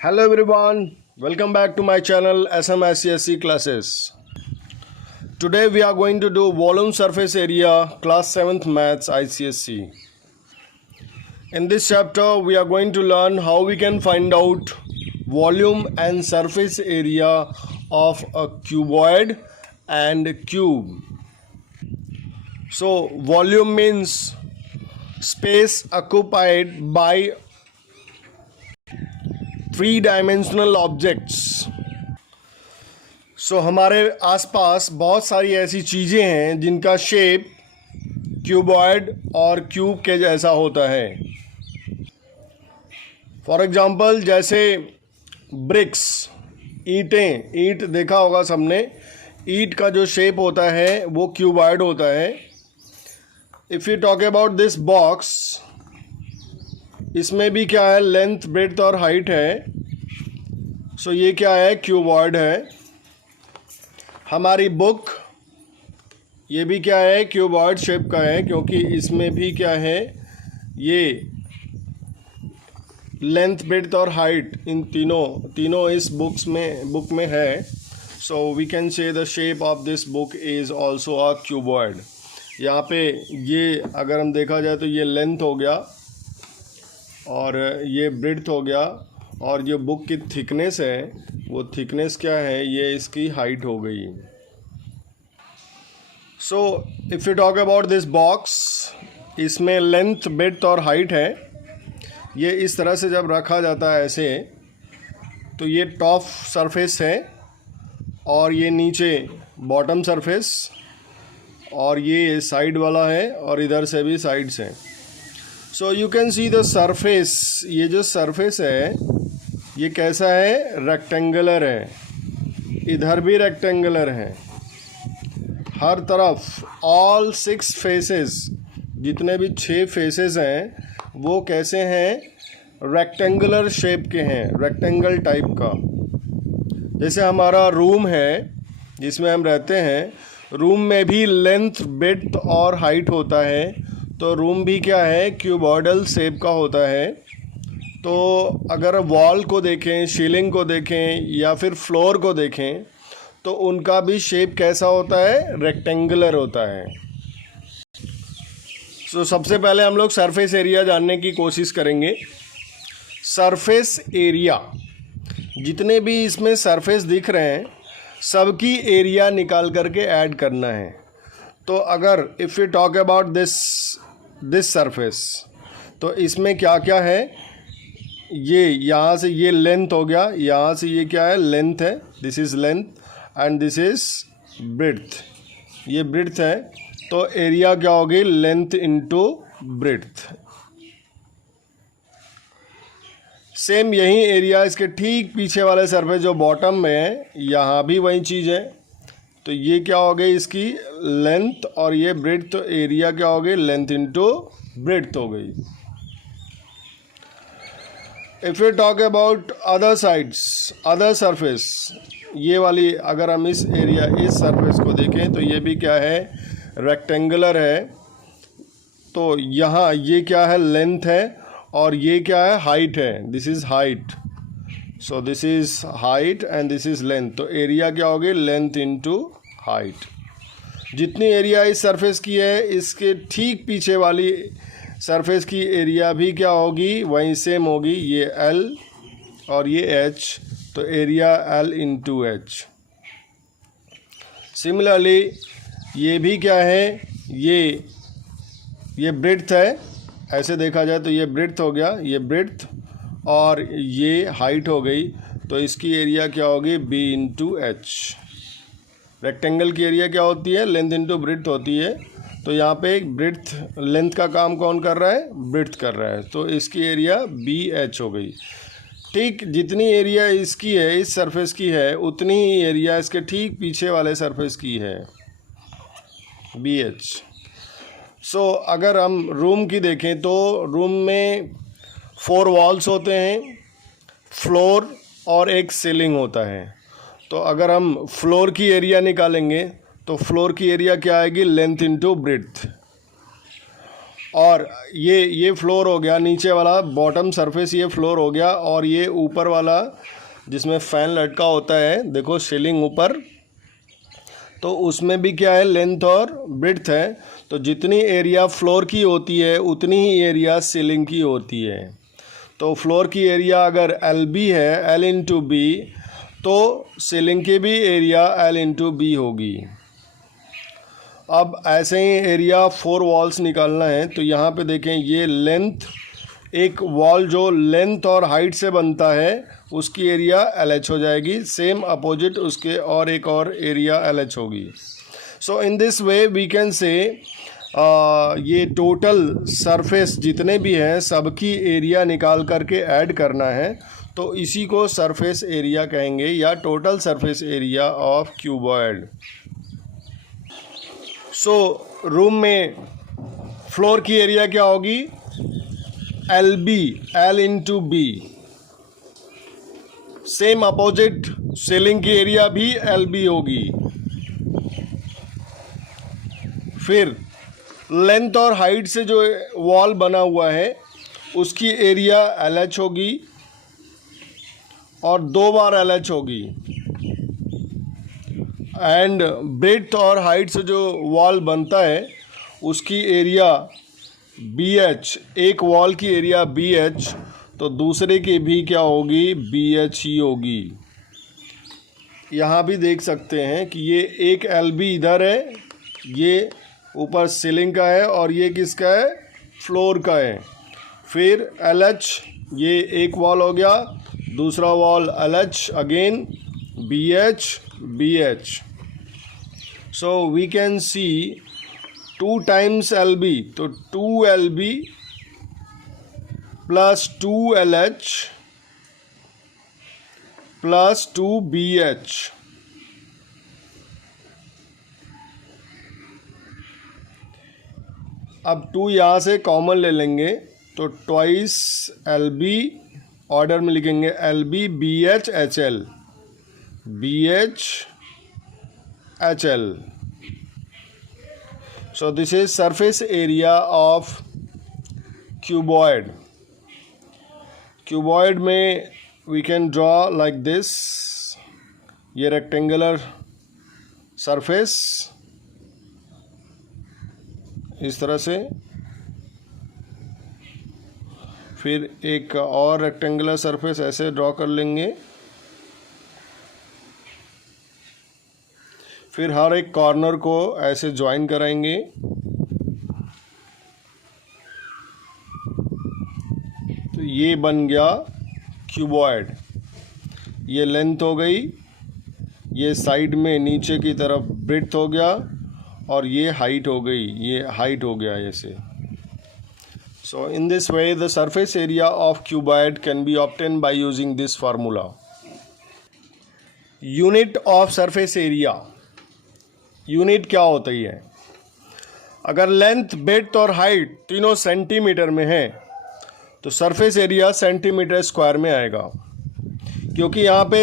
Hello everyone, welcome back to my channel SMICSE classes. Today we are going to do volume surface area class 7th maths ICSE. In this chapter we are going to learn how we can find out volume and surface area of a cuboid and cube. So volume means space occupied by three dimensional objects. So हमारे आसपास बहुत सारी ऐसी चीज़ें हैं जिनका shape cuboid और cube के जैसा होता है. फॉर एग्जांपल जैसे ब्रिक्स, ईंट देखा होगा सबने. ईंट का जो शेप होता है वो क्यूबॉइड होता है. If you talk about this box, इसमें भी क्या है, लेंथ ब्रेड्थ और हाइट है. सो ये क्या है, क्यूबॉइड है. हमारी बुक, ये भी क्या है, क्यूबॉइड शेप का है, क्योंकि इसमें भी क्या है, ये लेंथ ब्रेड्थ और हाइट इन तीनों इस बुक में है. So we can say the shape of this book is also a cuboid. यहाँ पे ये अगर हम देखा जाए तो ये लेंथ हो गया और ये ब्रेड्थ हो गया, और जो बुक की थिकनेस है वो थिकनेस क्या है, ये इसकी हाइट हो गई. So if you talk about this box, इसमें लेंथ ब्रेड्थ और हाइट है. ये इस तरह से जब रखा जाता है ऐसे, तो ये टॉप सरफेस है और ये नीचे बॉटम सरफेस, और ये साइड वाला है और इधर से भी साइड्स हैं. So you can see the surface. ये जो सरफेस है ये कैसा है, रेक्टेंगुलर है. इधर भी रेक्टेंगुलर है. हर तरफ ऑल 6 फेसेस, जितने भी 6 फेसेस हैं वो कैसे हैं, रेक्टेंगुलर शेप के हैं, रेक्टेंगल टाइप का. जैसे हमारा रूम है जिसमें हम रहते हैं, रूम में भी लेंथ ब्रेड्थ और हाइट होता है. तो रूम भी क्या है, क्यूबॉइडल शेप का होता है. तो अगर वॉल को देखें, सीलिंग को देखें या फिर फ्लोर को देखें, तो उनका भी शेप कैसा होता है, रेक्टेंगुलर होता है. सो सबसे पहले हम लोग सरफेस एरिया जानने की कोशिश करेंगे. सरफेस एरिया, जितने भी इसमें सरफेस दिख रहे हैं सबकी एरिया निकाल करके ऐड करना है. तो अगर if you talk about this surface, तो इसमें क्या क्या है, ये यहाँ से ये लेंथ हो गया, यहाँ से ये क्या है, लेंथ है, this is length, and this is breadth, ये ब्रेड्थ है. तो एरिया क्या होगी, लेंथ इनटू ब्रेड्थ. सेम यही एरिया इसके ठीक पीछे वाले सरफेस जो बॉटम में है, यहाँ भी वही चीज़ है. तो ये क्या हो गई, इसकी लेंथ, और ये ब्रेड्थ. तो एरिया क्या हो गई, लेंथ इनटू ब्रेड्थ हो गई. If you talk about other sides, other surface, ये वाली अगर हम इस सरफेस को देखें तो ये भी क्या है, रेक्टेंगुलर है. तो यहाँ ये क्या है, लेंथ है, और ये क्या है, हाइट है. This is height. So this is height and this is length. तो एरिया क्या होगी, लेंथ इनटू हाइट. जितनी एरिया इस सरफेस की है, इसके ठीक पीछे वाली सरफेस की एरिया भी क्या होगी, वहीं सेम होगी. ये L और ये H, तो area L into H. Similarly ये भी क्या है, ये ब्रेड्थ है. ऐसे देखा जाए तो ये ब्रेड्थ हो गया, ये ब्रेड्थ, और ये हाइट हो गई. तो इसकी एरिया क्या होगी, B इंटू H. रेक्टेंगल की एरिया क्या होती है, लेंथ इंटू ब्रेड्थ होती है. तो यहाँ पे एक ब्रेड्थ, लेंथ का काम कौन कर रहा है, ब्रेड्थ कर रहा है. तो इसकी एरिया BH हो गई. ठीक जितनी एरिया इसकी है, इस सरफेस की है, उतनी ही एरिया इसके ठीक पीछे वाले सरफेस की है, BH. सो अगर हम रूम की देखें तो रूम में 4 वॉल्स होते हैं, फ्लोर और एक सीलिंग होता है. तो अगर हम फ्लोर की एरिया निकालेंगे तो फ्लोर की एरिया क्या आएगी, लेंथ इनटू ब्रेड्थ. और ये फ्लोर हो गया, नीचे वाला बॉटम सरफेस ये फ्लोर हो गया, और ये ऊपर वाला जिसमें फ़ैन लटका होता है, देखो सीलिंग ऊपर, तो उसमें भी क्या है, लेंथ और ब्रेड्थ है। तो जितनी एरिया फ्लोर की होती है उतनी ही एरिया सीलिंग की होती है। तो फ्लोर की एरिया अगर LB है, L इंटू बी, तो सीलिंग की भी एरिया L इंटू बी होगी। अब ऐसे ही एरिया 4 वॉल्स निकालना है। तो यहाँ पे देखें, ये लेंथ, एक वॉल जो लेंथ और हाइट से बनता है उसकी एरिया LH हो जाएगी, सेम अपोजिट उसके और एक और एरिया LH होगी। So in this way we can say ये टोटल सरफेस जितने भी हैं सबकी एरिया निकाल करके ऐड करना है, तो इसी को सरफेस एरिया कहेंगे या total surface area of cuboid. So room में फ्लोर की एरिया क्या होगी, LB, L into B, same opposite ceiling की एरिया भी LB होगी। फिर लेंथ और हाइट से जो वॉल बना हुआ है उसकी एरिया LH होगी और 2 बार LH होगी। एंड ब्रेड्थ और हाइट से जो वॉल बनता है उसकी एरिया BH, एक वॉल की एरिया BH, तो दूसरे की भी क्या होगी, BH ही होगी। यहाँ भी देख सकते हैं कि ये एक LB इधर है, ये ऊपर सीलिंग का है, और ये किसका है, फ्लोर का है। फिर LH, ये एक वॉल हो गया, दूसरा wall LH, again BH, BH। So we can see 2 times LB, तो 2LB plus 2LH plus 2BH। अब 2 यहाँ से कॉमन ले लेंगे, तो ट्वाइस LB, ऑर्डर में लिखेंगे LB, BH, HL, BH, HL। So this is surface area of cuboid. Cuboid में we can draw like this, ये rectangular surface इस तरह से, फिर एक और रेक्टेंगुलर सरफेस ऐसे ड्रॉ कर लेंगे, फिर हर एक कॉर्नर को ऐसे ज्वाइन कराएंगे, तो ये बन गया क्यूबॉइड। ये लेंथ हो गई, ये साइड में नीचे की तरफ ब्रेड्थ हो गया, और ये हाइट हो गई, ये हाइट हो गया ऐसे। So in this way the surface area of cuboid can be obtain by using this formula. Unit of surface area, unit क्या होती है, अगर लेंथ, ब्रेड्थ और हाइट तीनों सेंटीमीटर में है तो सरफेस एरिया सेंटीमीटर स्क्वायर में आएगा, क्योंकि यहाँ पे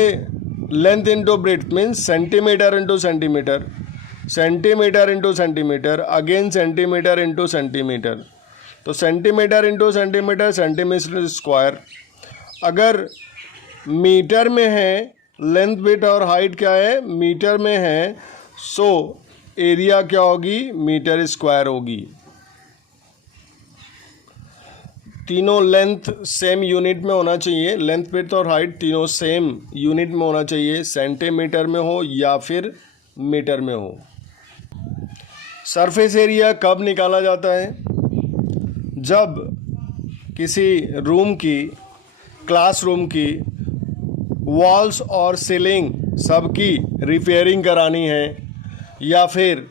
length into breadth means centimetre into centimetre, centimetre into centimetre, again centimetre into centimetre, तो centimetre into centimetre, centimetre square. अगर मीटर में है, लेंथ, ब्रेड्थ और हाइट क्या है, मीटर में है, सो एरिया क्या होगी, मीटर स्क्वायर होगी। तीनों लेंथ सेम यूनिट में होना चाहिए, लेंथ, ब्रेड्थ और हाइट तीनों सेम यूनिट में होना चाहिए, सेंटीमीटर में हो या फिर मीटर में हो। सरफेस एरिया कब निकाला जाता है, जब किसी रूम की, क्लासरूम की वॉल्स और सीलिंग सबकी रिपेयरिंग करानी है या फिर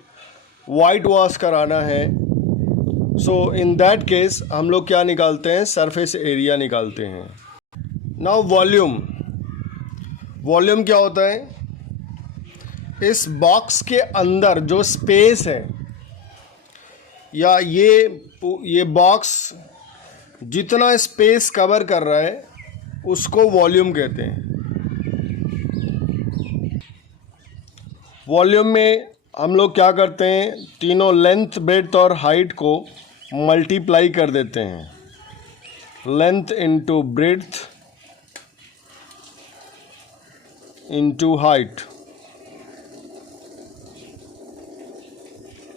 वाइट वॉश कराना है। सो इन दैट केस हम लोग क्या निकालते हैं, सरफेस एरिया निकालते हैं। नाउ वॉल्यूम, वॉल्यूम क्या होता है, इस बॉक्स के अंदर जो स्पेस है या ये बॉक्स जितना स्पेस कवर कर रहा है उसको वॉल्यूम कहते हैं। वॉल्यूम में हम लोग क्या करते हैं, तीनों लेंथ, ब्रेड्थ और हाइट को मल्टीप्लाई कर देते हैं, length into breadth into height.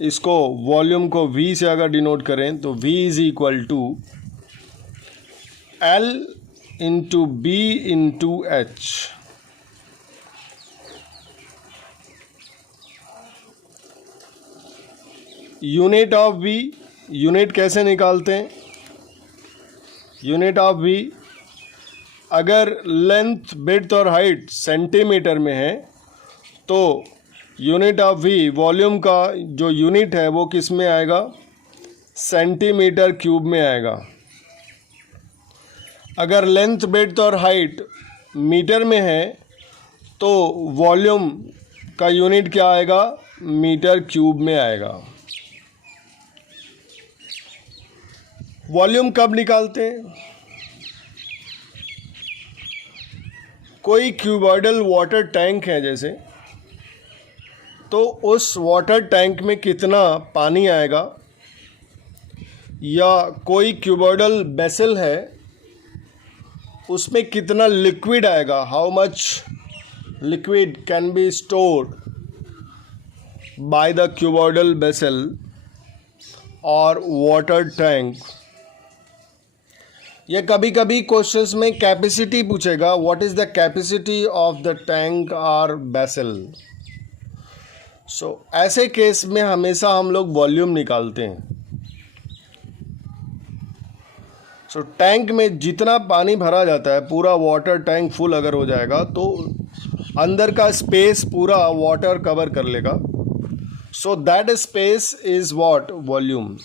इसको वॉल्यूम को V से अगर डिनोट करें तो V is equal to L into B into H। Unit of V, unit कैसे निकालते हैं? यूनिट ऑफ V, अगर लेंथ ब्रेड्थ और हाइट सेंटीमीटर में है तो यूनिट ऑफ V, वॉल्यूम का जो यूनिट है वो किस में आएगा? सेंटीमीटर क्यूब में आएगा। अगर लेंथ ब्रेड्थ और हाइट मीटर में है तो वॉल्यूम का यूनिट क्या आएगा? मीटर क्यूब में आएगा। वॉल्यूम कब निकालते हैं? कोई क्यूबॉइडल वाटर टैंक है जैसे, तो उस वाटर टैंक में कितना पानी आएगा, या कोई क्यूबॉइडल बेसल है उसमें कितना लिक्विड आएगा, how much liquid can be stored by the cuboidal vessel और वाटर टैंक। ये कभी कभी क्वेश्चंस में कैपेसिटी पूछेगा, what is the capacity of the tank और बेसल। सो ऐसे केस में हमेशा हम लोग वॉल्यूम निकालते हैं। सो टैंक में जितना पानी भरा जाता है, पूरा वाटर टैंक फुल अगर हो जाएगा तो अंदर का स्पेस पूरा वाटर कवर कर लेगा। So that space is what? Volume.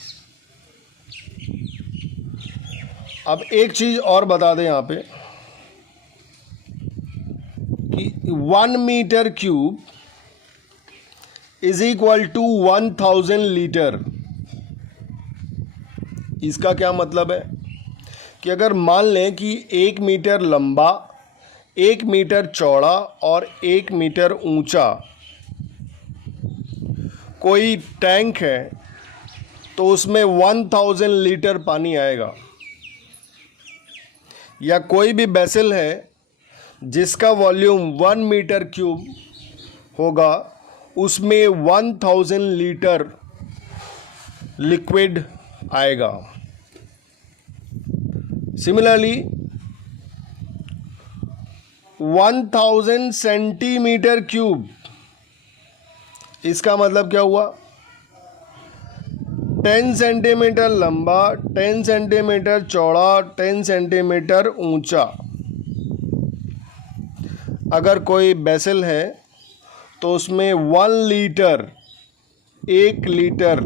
अब एक चीज़ और बता दें यहाँ पे कि 1 metre cube is equal to 1000 litre. इसका क्या मतलब है कि अगर मान लें कि 1 मीटर लंबा, 1 मीटर चौड़ा और 1 मीटर ऊंचा कोई टैंक है तो उसमें 1000 लीटर पानी आएगा। या कोई भी बेसल है जिसका वॉल्यूम 1 मीटर क्यूब होगा, उसमें 1000 लीटर लिक्विड आएगा। सिमिलरली 1000 सेंटीमीटर क्यूब, इसका मतलब क्या हुआ? 10 सेंटीमीटर लंबा, 10 सेंटीमीटर चौड़ा, 10 सेंटीमीटर ऊंचा अगर कोई बेसल है तो उसमें 1 लीटर, 1 लीटर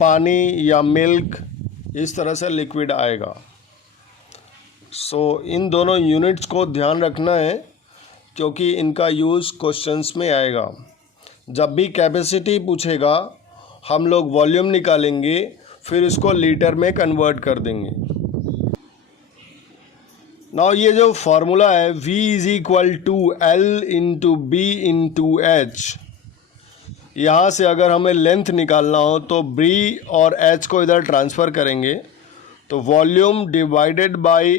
पानी या मिल्क इस तरह से लिक्विड आएगा। सो इन दोनों यूनिट्स को ध्यान रखना है क्योंकि इनका यूज़ क्वेश्चंस में आएगा। जब भी कैपेसिटी पूछेगा हम लोग वॉल्यूम निकालेंगे, फिर इसको लीटर में कन्वर्ट कर देंगे। नाउ ये जो फार्मूला है V is equal to L into B into H, यहाँ से अगर हमें लेंथ निकालना हो तो B और H को इधर ट्रांसफ़र करेंगे तो volume divided by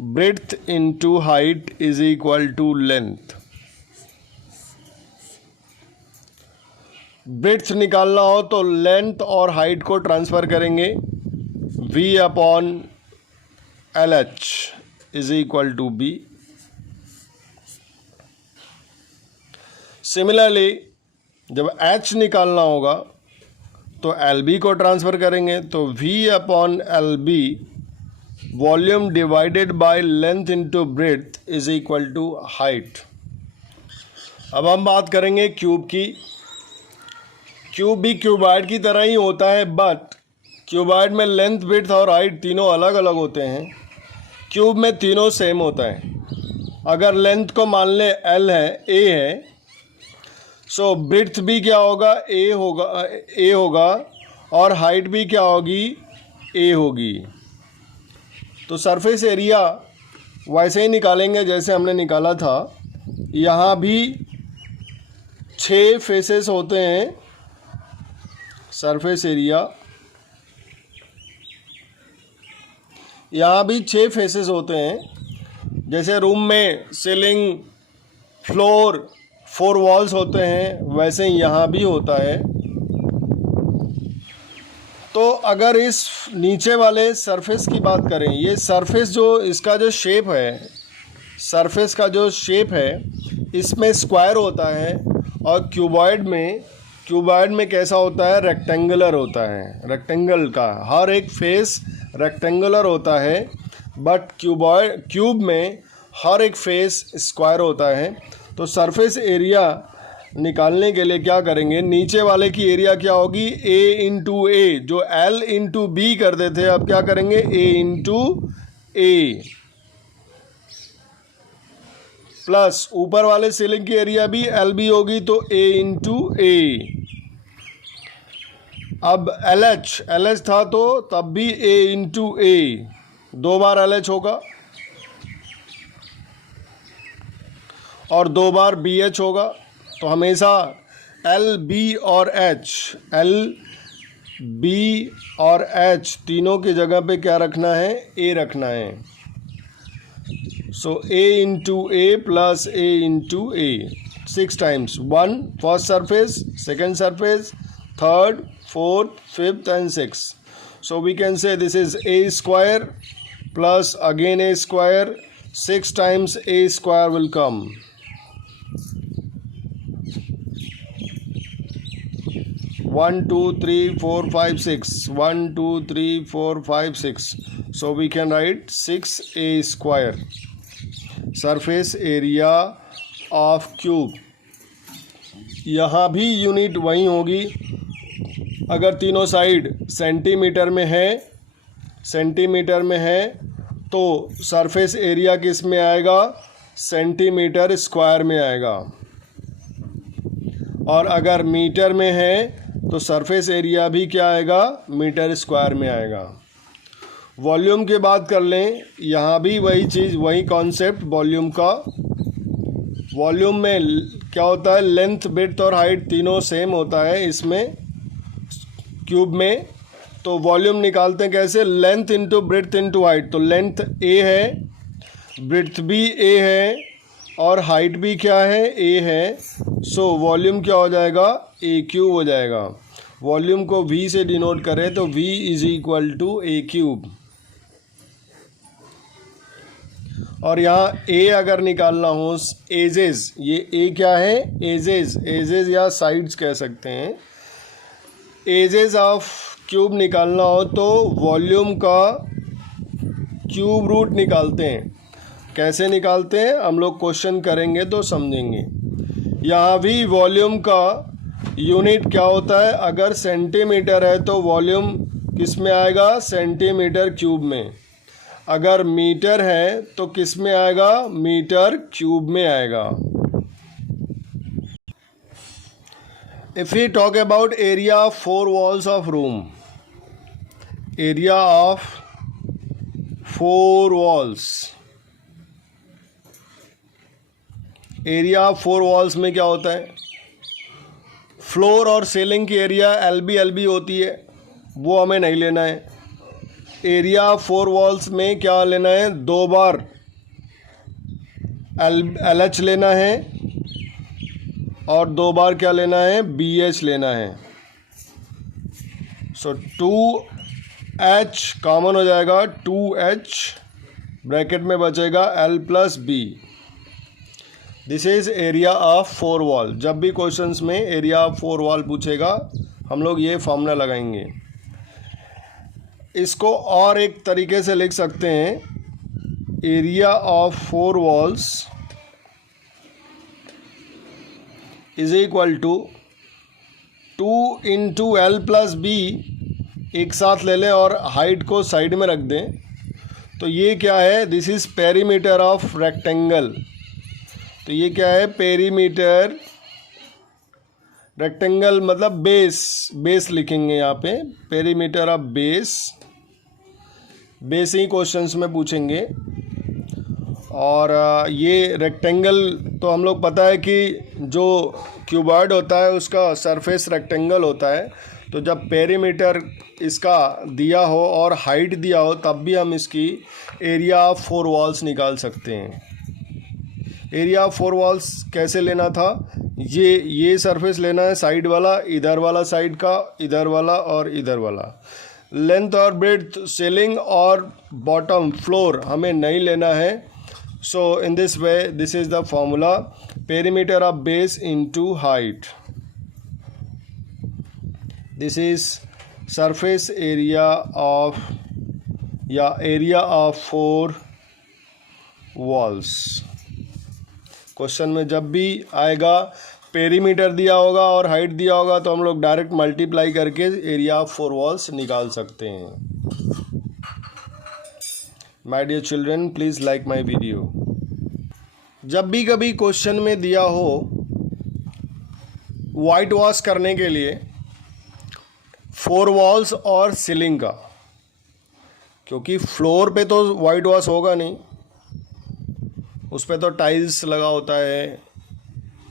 breadth into height is equal to length. Breadth निकालना हो तो लेंथ और हाइट को ट्रांसफ़र करेंगे, V upon LH is equal to B। Similarly जब H निकालना होगा तो LB को ट्रांसफ़र करेंगे तो V upon LB volume divided by length into breadth is equal to height. अब हम बात करेंगे क्यूब की। क्यूब भी क्यूबॉइड की तरह ही होता है, बट क्यूबॉइड में लेंथ, विड्थ और हाइट तीनों अलग अलग होते हैं। क्यूब में तीनों सेम होता है। अगर लेंथ को मान ले L है, A है, सो ब्रेड्थ भी क्या होगा? A होगा और हाइट भी क्या होगी? A होगी। तो सरफेस एरिया वैसे ही निकालेंगे जैसे हमने निकाला था। यहाँ भी 6 फेसेस होते हैं सरफेस एरिया, यहाँ भी 6 फेसेस होते हैं। जैसे रूम में सीलिंग, फ्लोर, 4 वॉल्स होते हैं, वैसे यहाँ भी होता है। तो अगर इस नीचे वाले सरफेस की बात करें, ये सरफेस जो इसका जो शेप है, सरफेस का जो शेप है, इसमें स्क्वायर होता है, और क्यूबॉइड में कैसा होता है, रेक्टेंगुलर होता है। रेक्टेंगल का हर एक फेस रेक्टेंगुलर होता है, बट क्यूब में हर एक फेस स्क्वायर होता है। तो सरफेस एरिया निकालने के लिए क्या करेंगे, नीचे वाले की एरिया क्या होगी, a इंटू ए, जो l इंटू बी करते थे, अब क्या करेंगे, a इंटू ए, प्लस ऊपर वाले सीलिंग की एरिया भी एल बी होगी, तो a इंटू ए। अब एल एच था तो तब भी a into A, 2 bar L H होगा और 2 बार बी एच होगा। तो हमेशा एल बी और एच तीनों की जगह पे क्या रखना है, ए रखना है। So a into A plus a into A, 6 times, 1 first surface, second surface, third, fourth, fifth and 6। So we can say this is a square plus again a square, 6 times a square will come. One, 2, 3, 4, 5, 6. 1, 2, 3, 4, 5, 6. So we can write 6a square. Surface area of cube. यहाँ भी unit वही होगी। अगर तीनों side centimetre में है तो surface area किस में आएगा, सेंटीमीटर स्क्वायर में आएगा। और अगर मीटर में है तो सरफेस एरिया भी क्या आएगा, मीटर स्क्वायर में आएगा। वॉल्यूम की बात कर लें, यहाँ भी वही चीज़, वही कॉन्सेप्ट वॉल्यूम का। वॉल्यूम में क्या होता है, लेंथ, विड्थ और हाइट तीनों सेम होता है इसमें, क्यूब में। तो वॉल्यूम निकालते हैं कैसे, length into breadth into height. तो लेंथ ए है, ब्रेड्थ भी ए है, और हाइट भी क्या है, ए है। सो वॉल्यूम क्या हो जाएगा, ए क्यूब हो जाएगा। वॉल्यूम को v से डिनोट करें तो v is equal to A cube. और यहाँ a अगर निकालना हो, एजेस, ये a क्या है, एजेस या साइड्स कह सकते हैं। एजेस ऑफ क्यूब निकालना हो तो वॉल्यूम का क्यूब रूट निकालते हैं। कैसे निकालते हैं हम लोग क्वेश्चन करेंगे तो समझेंगे। यहाँ भी वॉल्यूम का यूनिट क्या होता है, अगर सेंटीमीटर है तो वॉल्यूम किस में आएगा, सेंटीमीटर क्यूब में। अगर मीटर है तो किस में आएगा, मीटर क्यूब में आएगा। If we talk about area of 4 walls of room, area of 4 walls, area of 4 walls में क्या होता है, फ्लोर और सीलिंग की एरिया एल बी होती है, वो हमें नहीं लेना है। एरिया ऑफ 4 वॉल्स में क्या लेना है, 2 बार एल एच लेना है और 2 बार क्या लेना है, बी एच लेना है। सो 2h कॉमन हो जाएगा, 2h ब्रैकेट में बचेगा l plus B. This is area of 4 wall. जब भी क्वेश्चंस में एरिया ऑफ 4 वॉल पूछेगा हम लोग ये फॉर्मूला लगाएंगे। इसको और एक तरीके से लिख सकते हैं, area of 4 walls is equal to 2 into L plus B, एक साथ ले लें और हाइट को साइड में रख दें। तो ये क्या है, this is perimeter of rectangle. तो ये क्या है, पेरीमीटर, रेक्टेंगल मतलब बेस लिखेंगे यहाँ पे, perimeter of base he questions में पूछेंगे। और ये रेक्टेंगल तो हम लोग पता है कि जो क्यूबॉइड होता है उसका सरफेस रेक्टेंगल होता है, तो जब पेरीमीटर इसका दिया हो और हाइट दिया हो तब भी हम इसकी एरिया ऑफ 4 वॉल्स निकाल सकते हैं। एरिया ऑफ 4 वॉल्स कैसे लेना था, ये सरफेस लेना है साइड वाला, इधर वाला साइड का, इधर वाला और इधर वाला। लेंथ और ब्रेड्थ सीलिंग और बॉटम फ्लोर हमें नहीं लेना है। So in this way this is the formula, perimeter of base into height. This is surface area of या एरिया ऑफ 4 वॉल्स। क्वेश्चन में जब भी आएगा पेरीमीटर दिया होगा और हाइट दिया होगा तो हम लोग डायरेक्ट मल्टीप्लाई करके एरिया ऑफ 4 वॉल्स निकाल सकते हैं। My dear children, please like my video. जब भी कभी क्वेश्चन में दिया हो वाइट वॉश करने के लिए 4 वॉल्स और सीलिंग का, क्योंकि फ्लोर पे तो वाइट वॉश होगा नहीं, उस पर तो टाइल्स लगा होता है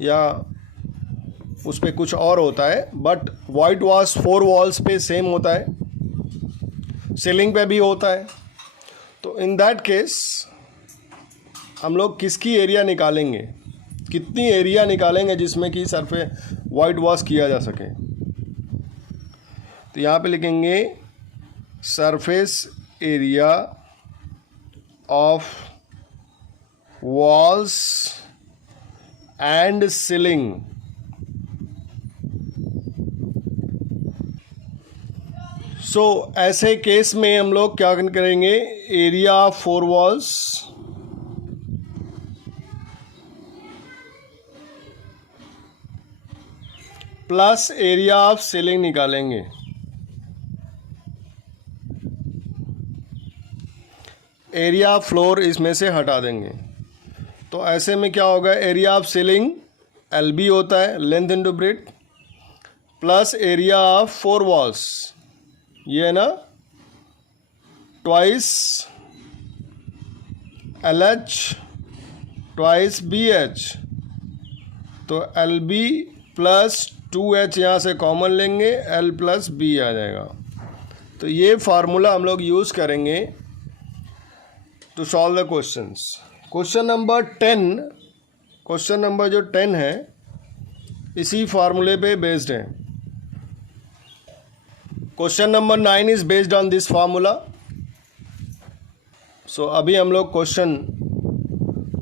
या उस पर कुछ और होता है, बट वाइट वॉश 4 वॉल्स पे सेम होता है, सीलिंग पे भी होता है। तो इन दैट केस हम लोग किसकी एरिया निकालेंगे, कितनी एरिया निकालेंगे जिसमें कि सरफेस वाइट वॉश किया जा सके। तो यहाँ पे लिखेंगे surface area of walls and ceiling so ऐसे केस में हम लोग क्या करेंगे, area of 4 walls plus area of ceiling निकालेंगे। एरिया ऑफ फ्लोर इसमें से हटा देंगे। तो ऐसे में क्या होगा, एरिया ऑफ सीलिंग LB होता है, length into breadth, plus area of 4 walls, ये है ना, ट्वाइस LH ट्वाइस BH। तो LB प्लस 2H यहाँ से कॉमन लेंगे, L प्लस B आ जाएगा। तो ये फार्मूला हम लोग यूज़ करेंगे to solve the questions. Question number 10, question number जो 10 है इसी फार्मूले पे बेस्ड है। Question number 9 is based on this formula. So अभी हम लोग क्वेश्चन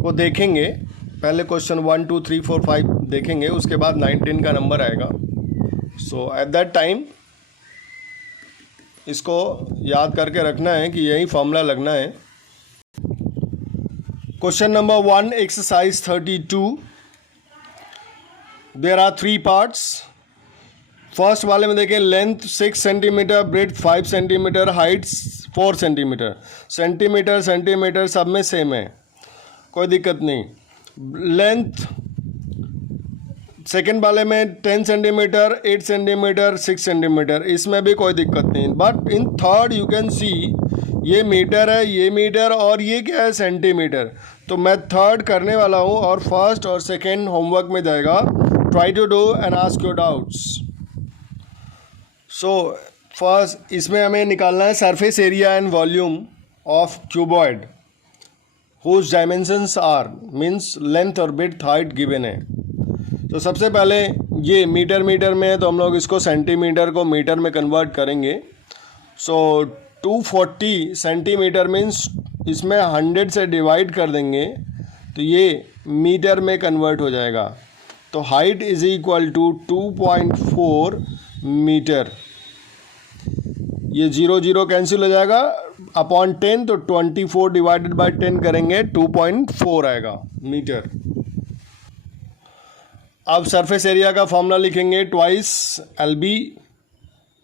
को देखेंगे, पहले क्वेश्चन 1 2 3 4 5 देखेंगे, उसके बाद 9 10 का नंबर आएगा। सो एट दैट टाइम इसको याद करके रखना है कि यही फॉर्मूला लगना है। Question number 1 exercise 32, there are 3 parts. First वाले में देखें, length 6 centimetre, breadth 5 centimetre, height 4 centimetre. Centimetre centimetre सब में सेम है, कोई दिक्कत नहीं। लेंथ सेकेंड वाले में 10 सेंटीमीटर, 8 सेंटीमीटर, 6 सेंटीमीटर, इसमें भी कोई दिक्कत नहीं। But in third you can see ये मीटर है, ये मीटर, और ये क्या है, सेंटीमीटर। तो मैं थर्ड करने वाला हूँ और फर्स्ट और सेकेंड होमवर्क में जाएगा। Try to do and ask your doubts. So first इसमें हमें निकालना है surface area and volume of cuboid whose dimensions are, means length और ब्रेड्थ हाइट गिवन है। तो सबसे पहले ये मीटर में है, तो हम लोग इसको सेंटीमीटर को मीटर में कन्वर्ट करेंगे। सो 240 सेंटीमीटर मीन्स इसमें 100 से डिवाइड कर देंगे तो ये मीटर में कन्वर्ट हो जाएगा। तो height is equal to 2.4 metre. ये 0 0 कैंसिल हो जाएगा, अपॉन 10, तो 24 डिवाइडेड बाय 10 करेंगे, 2.4 आएगा मीटर। अब सरफेस एरिया का फॉर्मूला लिखेंगे, twice LB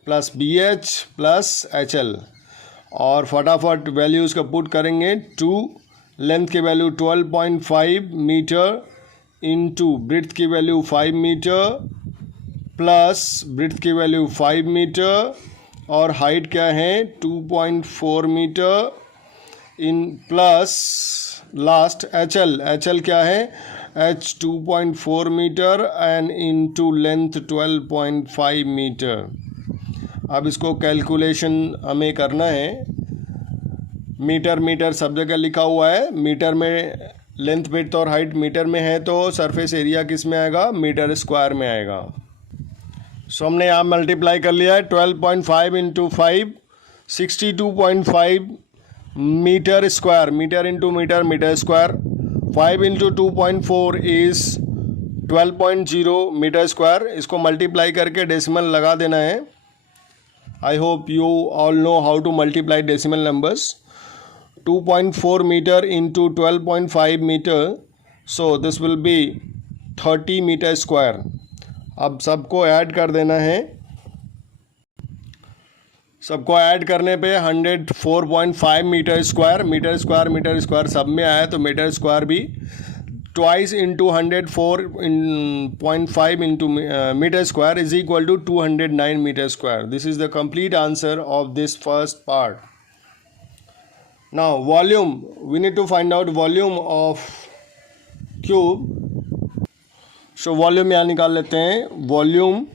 plus BH plus HL, और फटाफट वैल्यूज़ का पुट करेंगे। 2 लेंथ की वैल्यू 12.5 मीटर इंटू ब्रेड्थ की वैल्यू 5 मीटर प्लस ब्रेड्थ की वैल्यू 5 मीटर, और हाइट क्या है 2.4 मीटर इन प्लस लास्ट HL क्या है, H 2.4 metre and into length 12.5 metre. अब इसको कैलकुलेशन हमें करना है। मीटर सब जगह लिखा हुआ है, मीटर में लेंथ विड्थ और हाइट मीटर में है तो सरफेस एरिया किस में आएगा, मीटर स्क्वायर में आएगा। सो हमने यहाँ मल्टीप्लाई कर लिया है 12.5 इंटू 5 62.5 metre square, metre into metre metre square. 5 इंटू 2.4 इज़ 12.0 मीटर स्क्वायर। इसको मल्टीप्लाई करके डेसिमल लगा देना है। I hope you all know how to multiply decimal numbers. 2.4 meter into 12.5 meter, so this will be 30 meter square। अब सबको add कर देना है। सबको ऐड करने पे 104.5 मीटर स्क्वायर सब में आया, तो मीटर स्क्वायर भी ट्वाइस इंटू 104.5 इंटू metre square is equal to 209 metre square. This is the complete answer of this first part. Now volume, we need to find out volume of cube. So volume यहाँ निकाल लेते हैं। Volume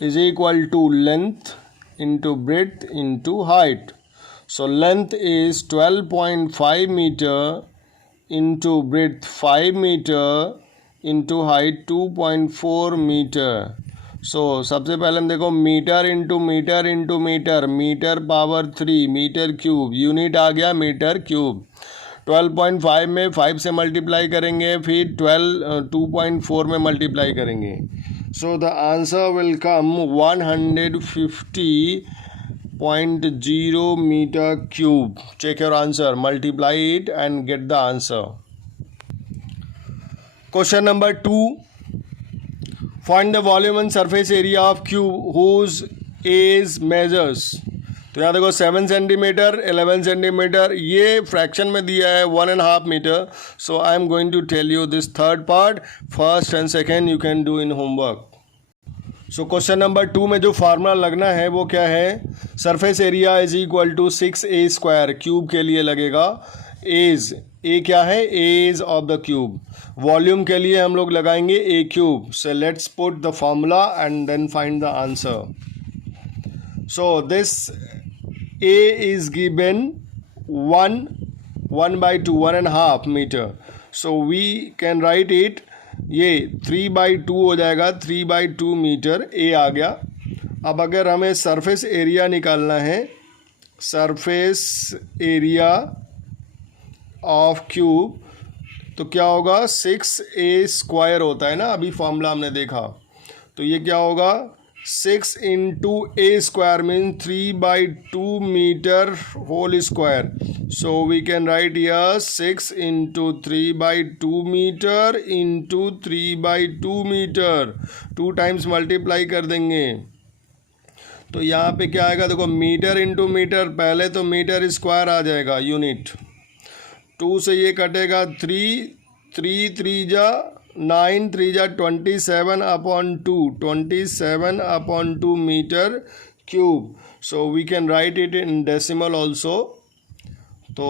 is equal to length into breadth into height. So length is 12.5 meter into breadth 5 meter into height 2.4 meter. सो सबसे पहले हम देखो metre into metre into metre, metre power 3 metre cube, unit आ गया मीटर क्यूब। 12.5 में 5 से multiply करेंगे, फिर 2.4 में मल्टीप्लाई करेंगे। So the answer will come 150.0 metre cube. Check your answer, multiply it and get the answer. Question number 2, find the volume and surface area of cube whose edge measures. तो यहाँ देखो 7 centimetre 11 centimetre, ये fraction में दिया है 1.5 metre. So I am going to tell you this third part, first and second you can do in homework. So question number 2 में जो formula लगना है वो क्या है, surface area is equal to 6a square, cube के लिए लगेगा। एज, ए क्या है, edge of the cube. Volume के लिए हम लोग लगाएंगे a cube. So let's put the formula and then find the answer. So this A is given 1/2 1.5 metre. So we can write it, ये 3/2 हो जाएगा, 3/2 मीटर ए आ गया। अब अगर हमें सरफेस एरिया निकालना है, सरफेस एरिया ऑफ क्यूब, तो क्या होगा, 6a स्क्वायर होता है ना, अभी फॉर्मूला हमने देखा। तो ये क्या होगा, 6 into a square mean 3/2 metre whole square. So we can write here 6 into 3/2 metre into 3/2 metre, 2 times multiply कर देंगे। तो यहाँ पे क्या आएगा, देखो मीटर इंटू मीटर, पहले तो मीटर स्क्वायर आ जाएगा यूनिट, 2 से ये कटेगा 3 3 जा 9 3 जा 27/2, 27/2 metre cube. So we can write it in decimal also. तो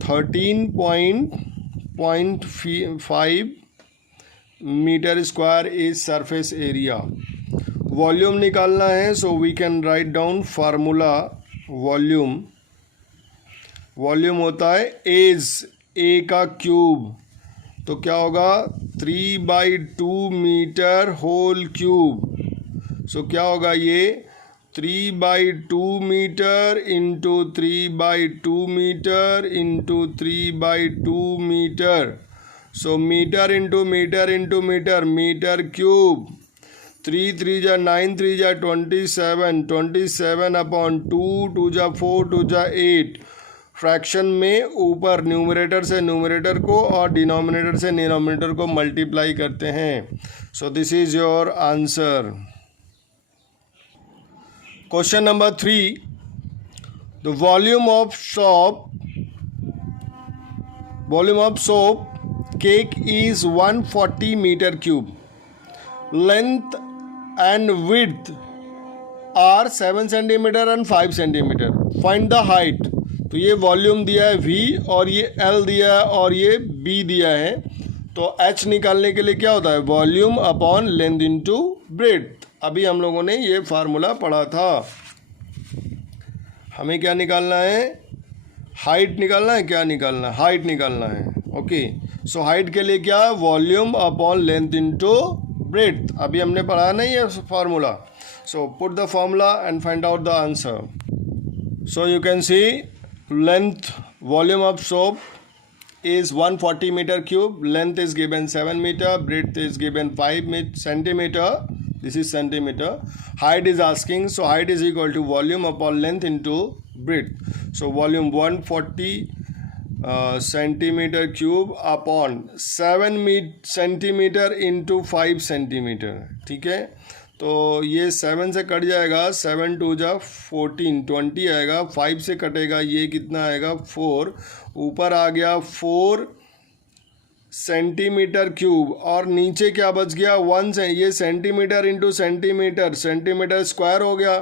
13.5 metre square is surface area. Volume निकालना है, so we can write down formula volume. Volume होता है एज, ए का क्यूब, तो क्या होगा 3/2 मीटर होल क्यूब। सो क्या होगा, ये 3/2 metre into 3/2 metre into 3/2 metre. So metre into metre into metre, metre cube. 3 3 जा 9 3 जा 27, 27/2, 2 जा 4, 2 जा 8। फ्रैक्शन में ऊपर न्यूमरेटर से न्यूमरेटर को और डिनोमिनेटर से डिनोमिनेटर को मल्टीप्लाई करते हैं। So this is your answer. Question number 3, the volume of soap cake is 140 metre cube. Length and width are 7 centimetre and 5 centimetre. Find the height. तो ये वॉल्यूम दिया है V और ये L दिया है और ये B दिया है। तो H निकालने के लिए क्या होता है, volume upon length into breadth. अभी हम लोगों ने ये फार्मूला पढ़ा था। हमें क्या निकालना है, हाइट निकालना है, क्या निकालना है, हाइट निकालना है। ओके, सो हाइट के लिए क्या, volume upon length into breadth. अभी हमने पढ़ा नहीं है formula. So put the formula and find out the answer. So you can C length, volume of soap is 140 meter cube, length is given 7 meter, breadth is given 5 centimeter, this is centimeter, height is asking, so height is equal to volume upon length into breadth. So volume 140 centimeter cube upon 7 centimeter into 5 centimeter, ठीक है। तो ये 7 से cut जाएगा, 7 2 जा 14, 20 आएगा, 5 से कटेगा, ये कितना आएगा 4, ऊपर आ गया 4 सेंटीमीटर क्यूब, और नीचे क्या बच गया 1 से, ये centimetre into centimetre, centimetre square हो गया,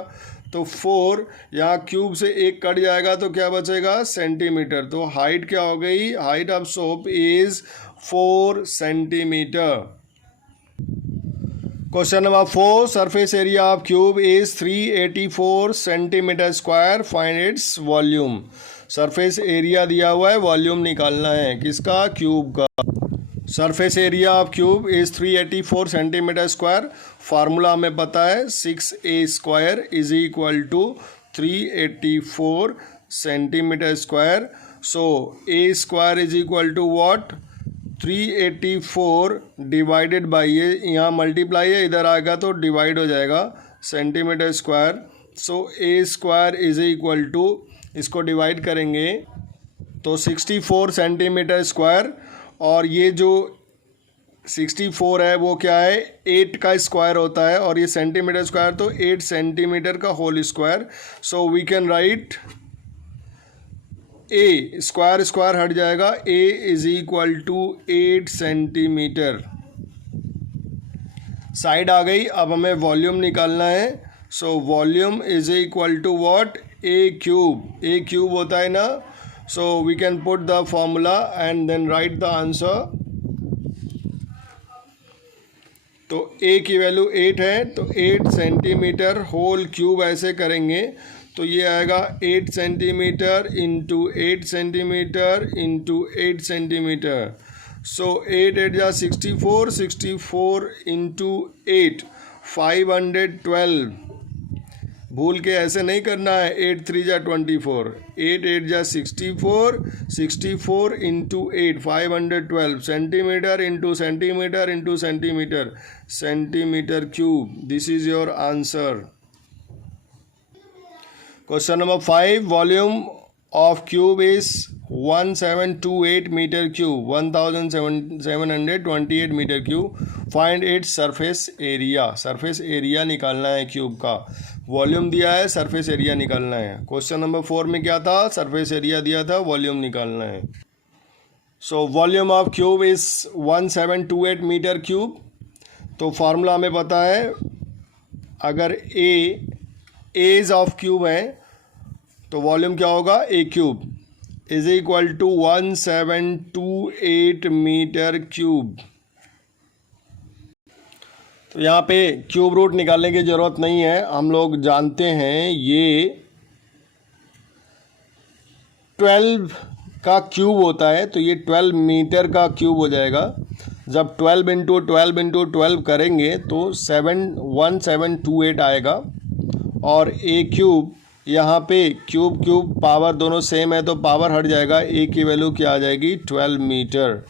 तो 4 यहाँ क्यूब से 1 कट जाएगा तो क्या बचेगा सेंटीमीटर। तो हाइट क्या हो गई, height of soap is 4 centimetre. Question number 4, surface area of cube is 384 centimetre square, find its volume. Surface area दिया हुआ है, वॉल्यूम निकालना है किसका, क्यूब का। Surface area of cube is 384 centimetre square. Formula हमें पता है 6a square is equal to 384 centimetre square. So a square is equal to what, 384 divided by, ये यहाँ मल्टीप्लाई है, इधर आएगा तो डिवाइड हो जाएगा, centimetre square. So a square is equal to, इसको डिवाइड करेंगे तो 64 सेंटीमीटर स्क्वायर, और ये जो 64 है वो क्या है, 8 का स्क्वायर होता है, और ये सेंटीमीटर स्क्वायर तो 8 सेंटीमीटर का whole square. So we can write a, square square हट जाएगा, a is equal to 8 centimetre. Side आ गई, अब हमें वॉल्यूम निकालना है। So volume is equal to what, a cube, a cube होता है ना। So we can put the formula and then write the answer. तो ए की वैल्यू 8 है, तो 8 सेंटीमीटर होल क्यूब ऐसे करेंगे तो ये आएगा 8 centimetre into 8 centimetre into 8 centimetre. So 8 8 जा 64, 64 इंटू 8 512। भूल के ऐसे नहीं करना है, 8 3 जा 24, 8 8 जा 64, 64 into 8 512 centimetre into centimetre into centimetre, centimetre cube. This is your answer. Question number 5, volume of cube is 1728 metre cube, 1728 metre cube, find its surface area. Surface area निकालना है क्यूब का, वॉल्यूम दिया है, सरफेस एरिया निकालना है। Question number 4 में क्या था, सरफेस एरिया दिया था, वॉल्यूम निकालना है। So volume of cube is 1728 metre cube. तो फार्मूला हमें पता है, अगर एज ऑफ क्यूब है तो वॉल्यूम क्या होगा, a cube is equal to 1728 metre cube. तो यहाँ पे क्यूब रूट निकालने की ज़रूरत नहीं है, हम लोग जानते हैं ये 12 का क्यूब होता है, तो ये 12 मीटर का क्यूब हो जाएगा। जब 12 इंटू 12 इंटू 12 करेंगे तो 1728 आएगा, और ए क्यूब यहाँ पे क्यूब क्यूब पावर दोनों सेम है तो पावर हट जाएगा, ए की वैल्यू क्या आ जाएगी 12 मीटर।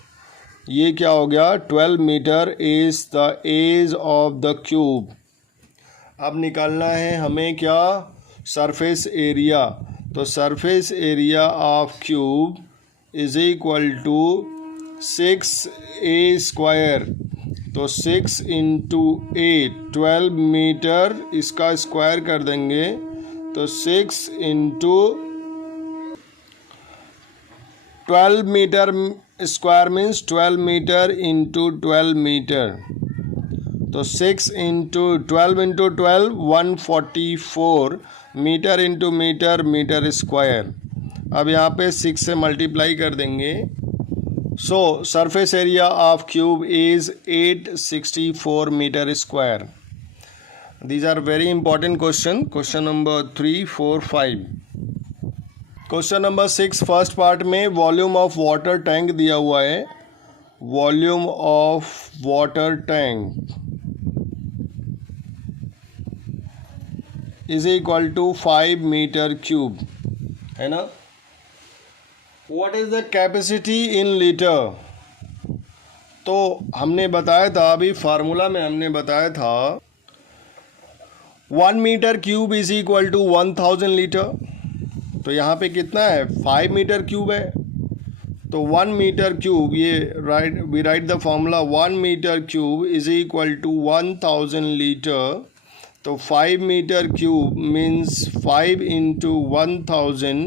ये क्या हो गया, 12 metre is the edge of the cube. अब निकालना है हमें क्या, सरफेस एरिया। तो surface area of cube is equal to 6a square, तो 6 इंटू 8 12 मीटर, इसका स्क्वायर कर देंगे तो 6 into 12 metre square means 12 metre into 12 metre, तो 6 into 12 into 12 144 metre into metre, metre square. अब यहाँ पे 6 से मल्टीप्लाई कर देंगे। So surface area of cube is 864 metre square. These are very important question. Question number 3, 4, 5. Question number 6 first part में volume of water tank दिया हुआ है. Volume of water tank is equal to 5 metre cube, है ना. What is the capacity in litre. तो हमने बताया था, अभी फार्मूला में हमने बताया था 1 metre cube is equal to 1000 litre. तो यहाँ पे कितना है, 5 मीटर क्यूब है. तो 1 मीटर क्यूब, ये we write the formula 1 metre cube is equal to 1000 litre. तो 5 metre cube means 5 into 1000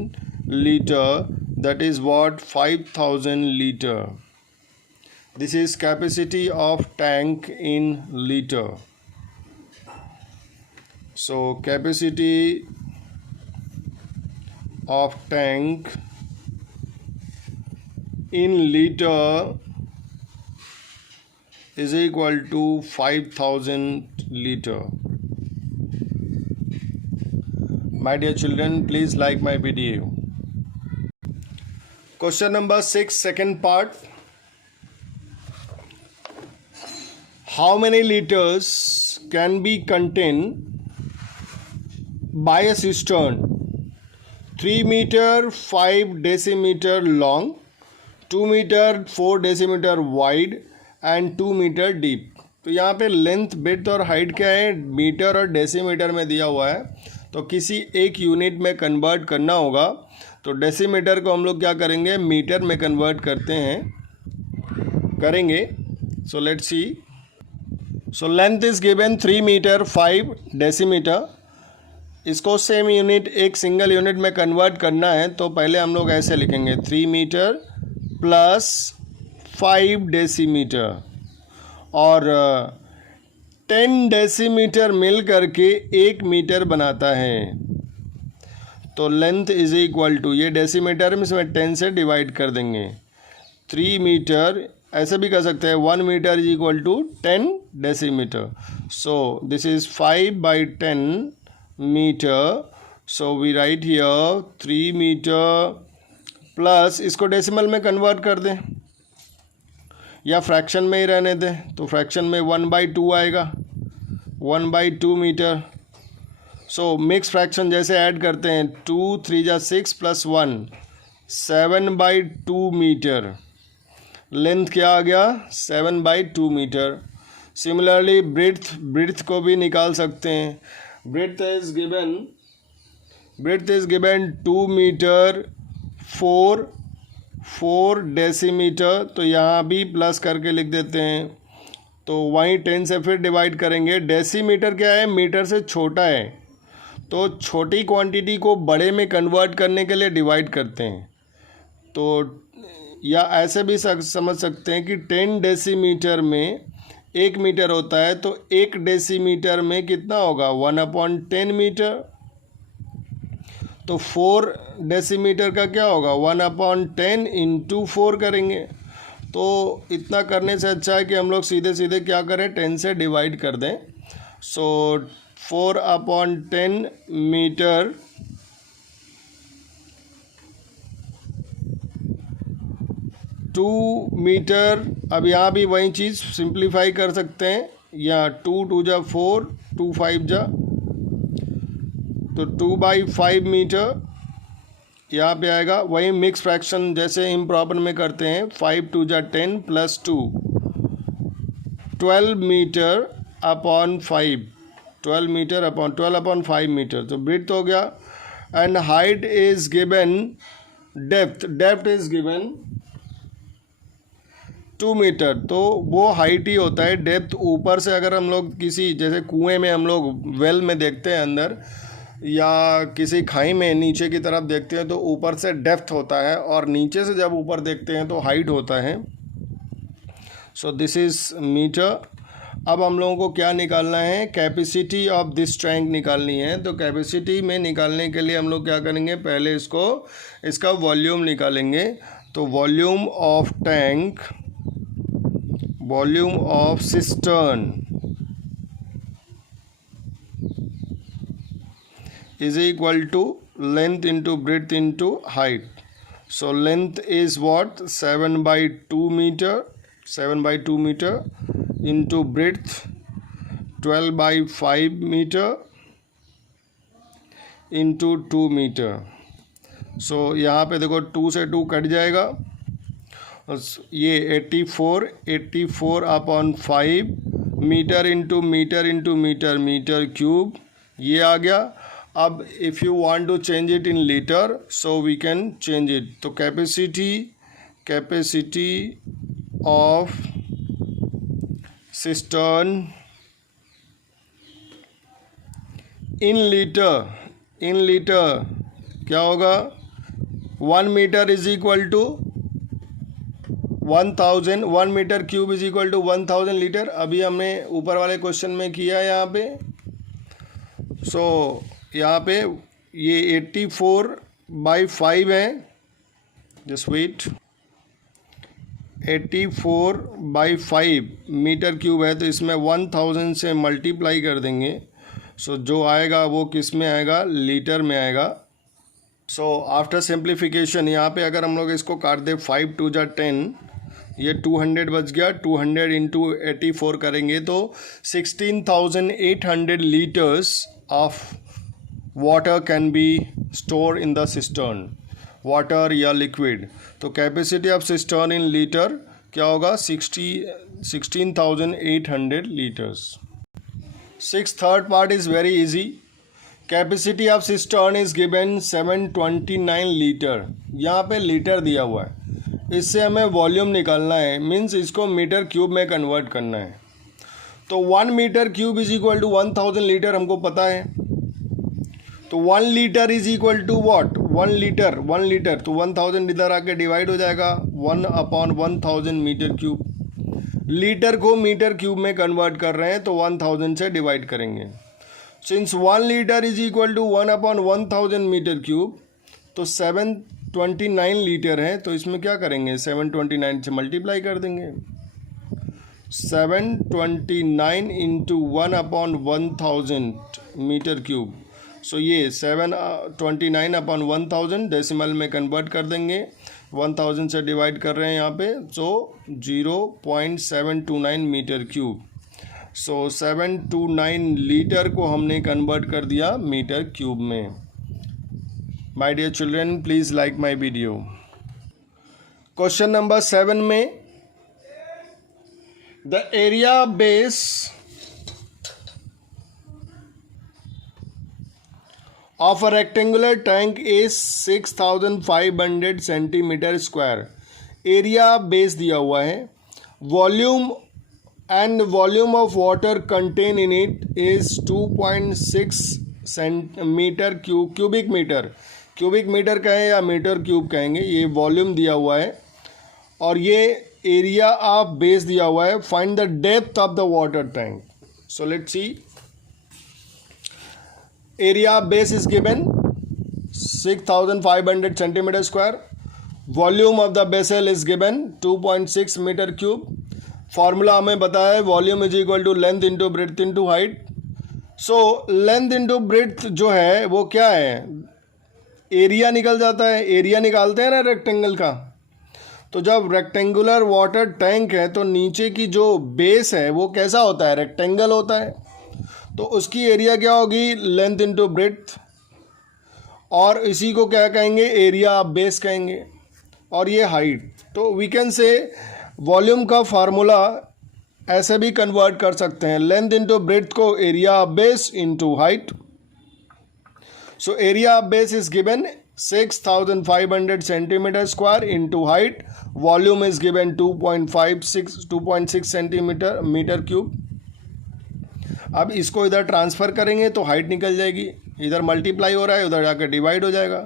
litre, that is what 5000 litre. This is capacity of tank in litre. So capacity of tank in liter is equal to 5000 liter. My dear children, please like my video. Question number 6, second part. How many liters can be contained by a cistern? 3 meter 5 decimeter long, 2 meter 4 decimeter wide and 2 meter deep. तो यहाँ पे length, width और height क्या है, metre और decimetre में दिया हुआ है. तो किसी एक यूनिट में कन्वर्ट करना होगा. तो डेसीमीटर को हम लोग क्या करेंगे, मीटर में कन्वर्ट करेंगे. So let's see. So length is given 3 metre 5 decimetre. इसको सेम यूनिट, एक सिंगल यूनिट में कन्वर्ट करना है. तो पहले हम लोग ऐसे लिखेंगे 3 मीटर प्लस 5 डेसीमीटर और 10 डेसीमीटर मिल करके 1 मीटर बनाता है. तो लेंथ इज इक्वल टू, ये डेसीमीटर में इसमें 10 से डिवाइड कर देंगे. 3 मीटर, ऐसे भी कर सकते हैं 1 metre is equal to 10 decimetre. So this is 5/10 meter. So we write here 3 meter plus, इसको डेसिमल में कन्वर्ट कर दें या फ्रैक्शन में ही रहने दें. तो फ्रैक्शन में 1/2 आएगा, 1/2 मीटर. सो मिक्स फ्रैक्शन जैसे ऐड करते हैं, 2 3 जा 6 प्लस 1 7/2 मीटर. लेंथ क्या आ गया, 7/2 मीटर. सिमिलरली ब्रेड्थ को भी निकाल सकते हैं. Breadth is given 2 meter 4 decimetre. तो यहाँ भी प्लस करके लिख देते हैं. तो वहीं 10 से फिर डिवाइड करेंगे. डेसीमीटर क्या है, मीटर से छोटा है. तो छोटी क्वांटिटी को बड़े में कन्वर्ट करने के लिए डिवाइड करते हैं. तो या ऐसे भी समझ सकते हैं कि 10 डेसीमीटर में 1 मीटर होता है. तो 1 डेसीमीटर में कितना होगा, 1/10 मीटर. तो 4 डेसीमीटर का क्या होगा, 1/10 इंटू 4 करेंगे. तो इतना करने से अच्छा है कि हम लोग सीधे सीधे क्या करें, 10 से डिवाइड कर दें. सो 4/10 मीटर 2 मीटर. अब यहाँ भी वही चीज़ सिंप्लीफाई कर सकते हैं. या 2 2 जा 4, 2 5 जा, तो 2/5 मीटर यहाँ पे आएगा. वही मिक्स फ्रैक्शन जैसे इम्प्रॉपर में करते हैं. 5 2 जा 10 plus 2 12 metre upon 5, 12 metre upon 12/5 metre. तो ब्रेड्थ हो गया. And height is given, depth is given 2 metre. तो वो हाइट ही होता है. डेप्थ ऊपर से अगर हम लोग किसी, जैसे कुएं में हम लोग वेल में देखते हैं अंदर, या किसी खाई में नीचे की तरफ देखते हैं, तो ऊपर से डेप्थ होता है और नीचे से जब ऊपर देखते हैं तो हाइट होता है. So this is metre. अब हम लोगों को क्या निकालना है, कैपेसिटी ऑफ दिस टैंक निकालनी है. तो कैपेसिटी में निकालने के लिए हम लोग क्या करेंगे, पहले इसका वॉल्यूम निकालेंगे. तो volume of tank, volume of cistern is equal to length into breadth into height. So length is what? 7 by 2 meter, 7 by 2 meter into breadth 12 by 5 meter into 2 meter. So यहाँ पे देखो 2 से 2 कट जाएगा, ये 84 upon 5 metre into metre cube ये आ गया. अब if you want to change it in litre so we can change it. तो capacity of cistern in litre क्या होगा? 1 metre is equal to 1000, 1 metre cube is equal to 1000 litre. अभी हमने ऊपर वाले क्वेश्चन में किया यहाँ पे. सो यहाँ पे ये 84 बाई 5 है, just wait, 84 by 5 metre cube है, तो इसमें 1000 से मल्टीप्लाई कर देंगे. सो जो आएगा वो किस में आएगा? लीटर में आएगा. सो आफ्टर सिंप्लीफिकेशन यहाँ पे अगर हम लोग इसको काट दे 5 2 जा 10, ये 200 बच गया. 200 इंटू 84 करेंगे तो 16,800 litres of water can be store in the cistern, water या लिक्विड. तो capacity of cistern in litre क्या होगा? 16,800 litres. Third part is very easy. Capacity of cistern is given 729 litre. यहाँ पे लीटर दिया हुआ है, इससे हमें वॉल्यूम निकालना है, मीन्स इसको मीटर क्यूब में कन्वर्ट करना है. तो 1 metre cube is equal to 1000 litre हमको पता है. तो 1 litre is equal to what? 1 litre तो 1000 इधर आके डिवाइड हो जाएगा, 1 अपॉन 1000 मीटर क्यूब. लीटर को मीटर क्यूब में कन्वर्ट कर रहे हैं तो 1000 से डिवाइड करेंगे. Since 1 litre is equal to 1 upon 1000 metre cube, तो 729 लीटर है, तो इसमें क्या करेंगे? 729 से मल्टीप्लाई कर देंगे. 729 इंटू 1 अपॉन 1000 मीटर क्यूब. सो ये 729 अपॉन 1000 डेसिमल में कन्वर्ट कर देंगे. 1000 से डिवाइड कर रहे हैं यहाँ पे, so 0.729 metre cube. So 729 litre को हमने कन्वर्ट कर दिया मीटर क्यूब में. My dear children, please like my video. Question number 7 में the area base of a rectangular tank is 6500 centimetre square. Area base दिया हुआ है. Volume and volume of water contain in it is 2.6 metre cubic metre कहें या metre cube कहेंगे. ये volume दिया हुआ है और ये एरिया ऑफ बेस दिया हुआ है. Find the depth of the water tank. So let's C. Area of base is given 6500 centimeter square. Volume of the vessel is given 2.6 meter cube. Formula हमें बताया है, volume is equal to length into breadth into height. So length into breadth जो है वो क्या है? Area निकल जाता है. एरिया निकालते हैं ना रेक्टेंगल का. तो जब रेक्टेंगुलर वाटर टैंक है तो नीचे की जो बेस है वो कैसा होता है? रेक्टेंगल होता है. तो उसकी एरिया क्या होगी? Length into breadth. और इसी को क्या कहेंगे? एरिया ऑफ बेस कहेंगे. और ये हाइट. तो वी कैन से वॉल्यूम का फार्मूला ऐसे भी कन्वर्ट कर सकते हैं. लेंथ इंटू ब्रेड्थ को area of base into height. So area of base is given 6500 centimetre square into height. Volume is given 2.6 centimetre metre cube. अब इसको इधर ट्रांसफ़र करेंगे तो हाइट निकल जाएगी. इधर मल्टीप्लाई हो रहा है, उधर जाकर डिवाइड हो जाएगा.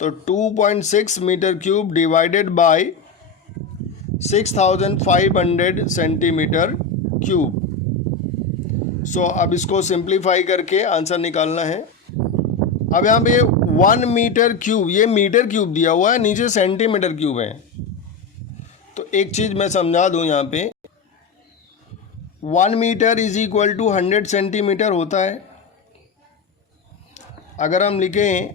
तो 2.6 metre cube divided by 6500 centimetre cube. So अब इसको सिंप्लीफाई करके आंसर निकालना है. अब यहाँ पे 1 मीटर क्यूब, ये मीटर क्यूब दिया हुआ है, नीचे सेंटीमीटर क्यूब है. तो एक चीज़ मैं समझा दूँ यहाँ पे, 1 metre is equal to 100 centimetre होता है. अगर हम लिखें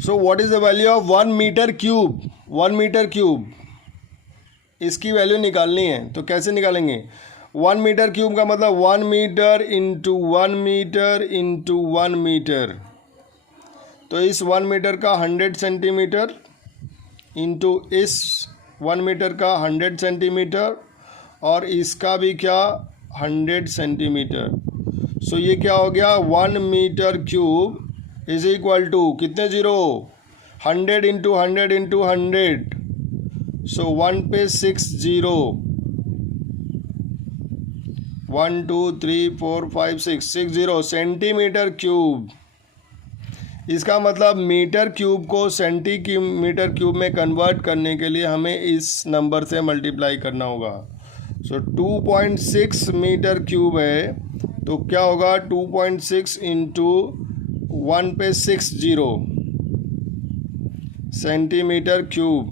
so what is the value of 1 metre cube, 1 metre cube, इसकी वैल्यू निकालनी है तो कैसे निकालेंगे? 1 मीटर क्यूब का मतलब 1 metre into 1 metre into 1 metre, तो इस 1 मीटर का 100 सेंटीमीटर इंटू इस 1 मीटर का 100 सेंटीमीटर और इसका भी क्या 100 सेंटीमीटर। सो ये क्या हो गया 1 metre cube is equal to कितने जीरो 100 इंटू 100 इंटू 100। सो 1 पे 6 जीरो 1 2 3 4 5 6 जीरो सेंटीमीटर क्यूब। इसका मतलब मीटर क्यूब को सेंटीमीटर क्यूब में कन्वर्ट करने के लिए हमें इस नंबर से मल्टीप्लाई करना होगा। सो 2.6 मीटर क्यूब है तो क्या होगा 2.6 इंटू 1 पे 6 जीरो सेंटीमीटर क्यूब,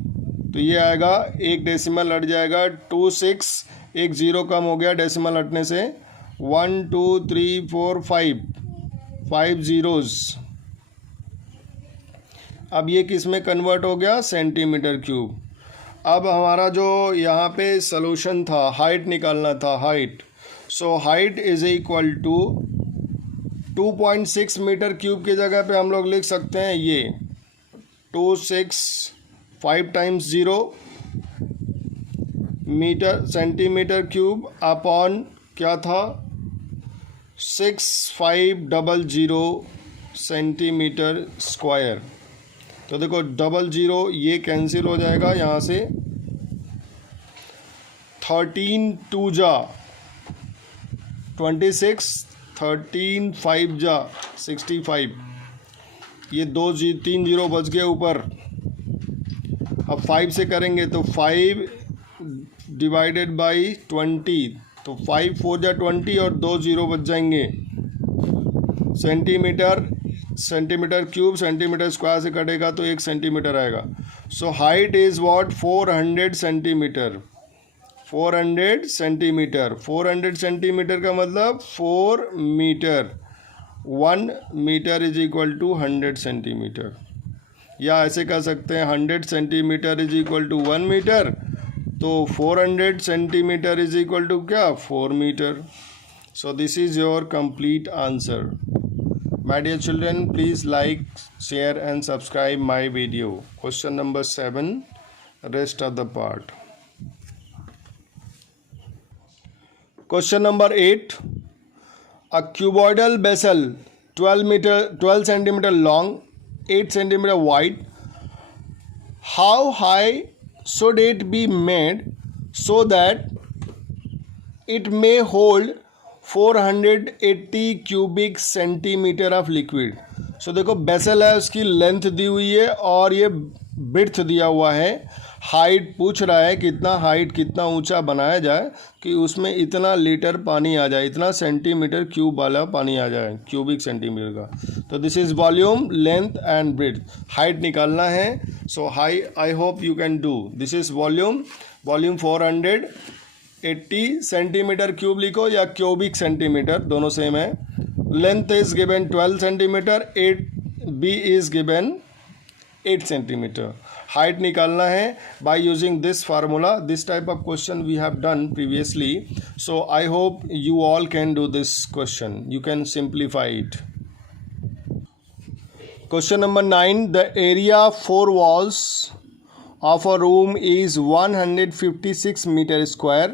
तो ये आएगा एक डेसिमल हट जाएगा 26, एक जीरो कम हो गया डेसिमल हटने से 1 2 3 4 5 जीरोज़। अब ये किस में कन्वर्ट हो गया सेंटीमीटर क्यूब। अब हमारा जो यहाँ पे सॉल्यूशन था हाइट निकालना था height. So height is equal to 2.6 metre cube की जगह पे हम लोग लिख सकते हैं ये 26 5 times 0 metre centimetre cube upon क्या था 6500 सेंटीमीटर स्क्वायर। तो देखो 00 ये कैंसिल हो जाएगा यहाँ से 13 2 जा 26 13 5 जा 65, ये 3 जीरो बच गए ऊपर। अब 5 से करेंगे तो 5 डिवाइडेड बाई 20, तो 5 4 जा 20 और 2 जीरो बच जाएंगे। सेंटीमीटर क्यूब सेंटीमीटर स्क्वायर से कटेगा तो 1 सेंटीमीटर आएगा। So height is what 400 centimetre. 400 centimetre का मतलब 4 metre, 1 metre is equal to 100 centimetre. या ऐसे कह सकते हैं 100 centimetre is equal to 1 metre, तो 400 सेंटीमीटर इज इक्वल टू क्या 4 metre. So this is your complete answer. My dear children, please like, share and subscribe my video. Question number 7, rest of the part. Question number 8. A cuboidal vessel 12 centimeter long, 8 centimeter wide. How high should it be made so that it may hold 480 cubic centimetre of liquid. So देखो बेसल है उसकी length दी हुई है और ये width दिया हुआ है, हाइट पूछ रहा है कितना हाइट कितना ऊंचा बनाया जाए कि उसमें इतना लीटर पानी आ जाए, इतना सेंटीमीटर क्यूब वाला पानी आ जाए क्यूबिक सेंटीमीटर का। तो this is volume length and breadth, height निकालना है। So I hope you can do. This is volume 480 centimetre cube लिखो या क्यूबिक सेंटीमीटर, दोनों सेम है। Length is given 12 centimetre, 8 b is given 8 centimetre. Height निकालना है by using this formula. This type of question we have done previously, so I hope you all can do this question, you can simplify it. Question number 9. The area of 4 walls of a room is 156 meter square.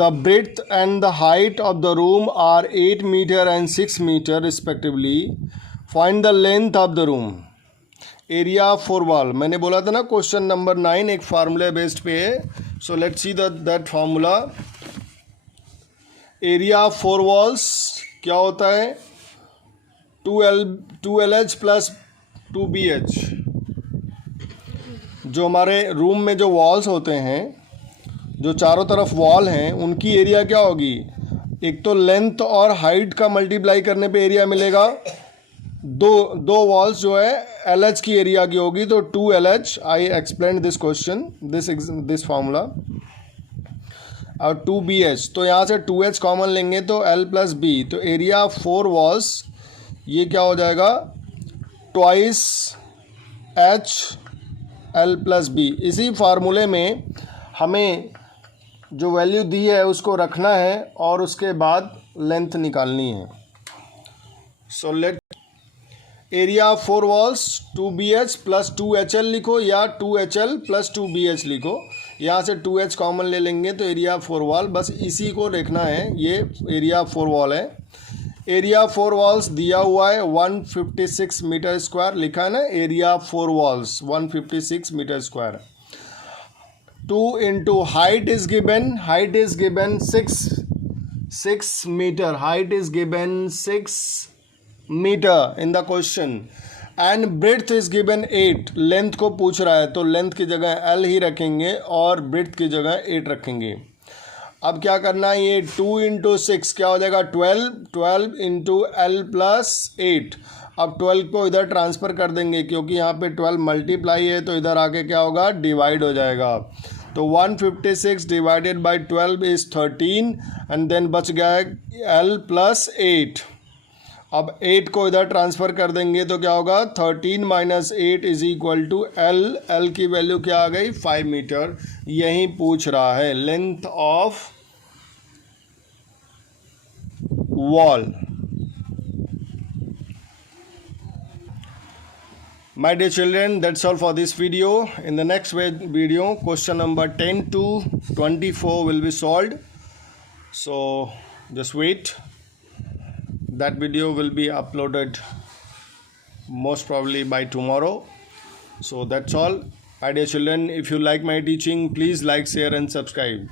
The breadth and the height of the room are 8 meter and 6 meter respectively. Find the length of the room. Area of 4 wall. मैंने बोला था ना question number 9 एक formula based पे है. So let's see that formula. Area of 4 walls क्या होता है? 2LH plus 2BH। जो हमारे रूम में जो वॉल्स होते हैं, जो चारों तरफ वॉल हैं, उनकी एरिया क्या होगी? एक तो लेंथ और हाइट का मल्टीप्लाई करने पे एरिया मिलेगा। दो वॉल्स जो है LH की एरिया की होगी, तो 2LH। I explain this question, this formula. और 2BH, तो यहाँ से 2H कॉमन लेंगे तो L प्लस B, तो एरिया ऑफ 4 वॉल्स ये क्या हो जाएगा, twice H L plus B. इसी फार्मूले में हमें जो वैल्यू दी है उसको रखना है और उसके बाद लेंथ निकालनी है। So let area of 4 walls 2BH plus 2HL लिखो या 2HL प्लस 2BH लिखो। यहाँ से 2H कॉमन ले लेंगे तो एरिया ऑफ 4 वॉल, बस इसी को देखना है। ये एरिया ऑफ 4 वॉल है। एरिया ऑफ 4 वॉल्स दिया हुआ है 156 मीटर स्क्वायर, लिखा है ना, area of 4 walls 156 metre square. 2 into height is given 6 metre, height is given 6 metre in the question and breadth is given 8। Length को पूछ रहा है तो लेंथ की जगह L ही रखेंगे और ब्रेड्थ की जगह 8 रखेंगे। अब क्या करना है, ये 2 इंटू 6 क्या हो जाएगा 12 इंटू L प्लस 8। अब 12 को इधर ट्रांसफ़र कर देंगे क्योंकि यहाँ पे 12 मल्टीप्लाई है तो इधर आके क्या होगा, डिवाइड हो जाएगा। तो 156 divided by 12 is 13 and then बच गया है L प्लस 8। अब 8 को इधर ट्रांसफ़र कर देंगे तो क्या होगा, 13 minus 8 is equal to L की वैल्यू क्या आ गई, 5 मीटर। यही पूछ रहा है length of wall. My dear children, that's all for this video. In the next video, question number 10 to 24 will be solved. So just wait. That video will be uploaded most probably by tomorrow. So that's all. My dear children, if you like my teaching, please like, share and subscribe.